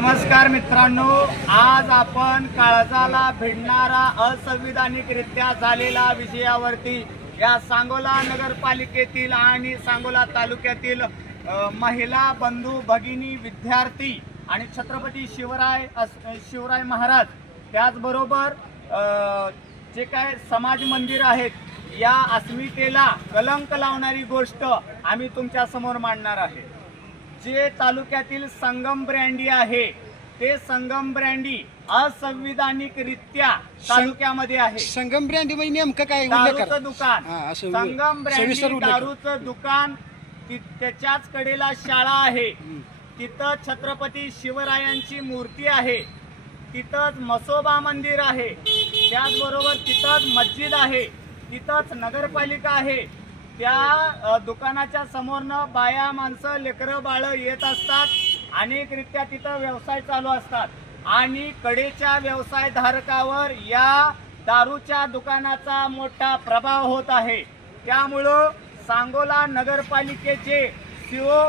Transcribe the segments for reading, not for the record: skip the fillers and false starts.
नमस्कार मित्रांनो, आज आपण काळजाला भिडणारा असंविधानिकरित्या झालेला विषयावरती या सांगोला नगरपालिकेतील आणि सांगोला तालुक्यातील महिला बंधू भगिनी विद्यार्थी आणि छत्रपती शिवराय महाराज त्याचबरोबर जे काय समाज मंदिर आहेत या अस्मितेला कलंक लावणारी गोष्ट आम्ही तुमच्या समोर मांडणार आहे। जे तालुक्यातील संगम ब्रँडी आहे ते संगम ब्रँडी असंविधानिकरित्या तालुक्यामध्ये आहे। संगम ब्रँडी म्हणजे नेमकं काय? दारूचं दुकान, संगम ब्रँडी दारूचं दुकान, त्याच्याच कडेला शाळा आहे, तिथं छत्रपती शिवरायांची मूर्ती आहे, तिथंच मसोबा मंदिर आहे, त्याचबरोबर तिथंच मस्जिद आहे, तिथंच नगरपालिका आहे। त्या दुकानाच्या समोरनं बाया माणसं लेकरं बाळं येत असतात, अनेकरित्या तिथं व्यवसाय चालू असतात आणि कडेच्या व्यवसाय धारकावर या दारूच्या दुकानाचा मोठा प्रभाव होत आहे। त्यामुळं सांगोला नगरपालिकेचे सीओ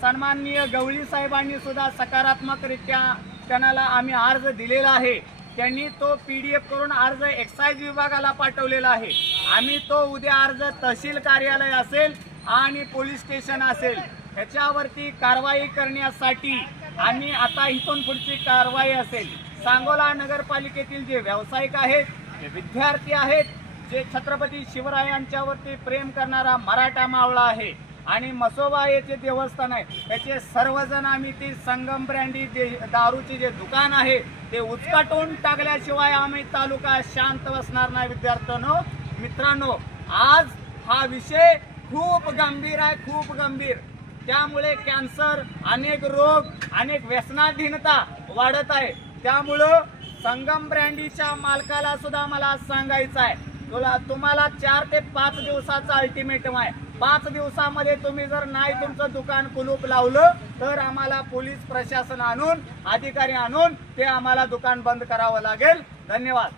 सन्माननीय गवळी साहेबांनी सुद्धा सकारात्मकरित्या त्यांना आम्ही अर्ज दिलेला आहे। त्यांनी तो PDF करून अर्ज एक्साइज विभागाला पाठवलेला आहे। आम्ही तो उद्या अर्ज तहसील कार्यालय असेल आणि पोलीस स्टेशन असेल ह्याच्यावरती कारवाई करण्यासाठी आम्ही आता इथून पुढची कारवाई असेल। सांगोला नगरपालिकेतील जे व्यावसायिक आहेत, जे विद्यार्थी आहेत, जे छत्रपती शिवरायांच्यावरती प्रेम करणारा मराठा मावळा आहे आणि मसोबा येथे देवस्थान आहे, त्याचे सर्वजण आम्ही ती संगम ब्रँडी दारूचे जे दुकान आहे ते उचकाटून टाकल्याशिवाय आम्ही तालुका शांत बसणार नाही। विद्यार्थ्यांनो, मित्रांनो, आज हा विषय खूप गंभीर आहे, खूप गंभीर। त्यामुळे कॅन्सर, अनेक रोग, अनेक व्यसनाधीनता वाढत आहे। त्यामुळं संगम ब्रँडीच्या मालकाला सुद्धा मला सांगायचं आहे, तुम्हाला 4 ते 5 दिवसाचा अल्टिमेटम आहे। 5 दिवसामध्ये तुम्ही जर नाही तुमचं दुकान कुलूप लावलं तर आम्हाला पोलीस प्रशासन आणून, अधिकारी आणून ते आम्हाला दुकान बंद करावं लागेल। धन्यवाद।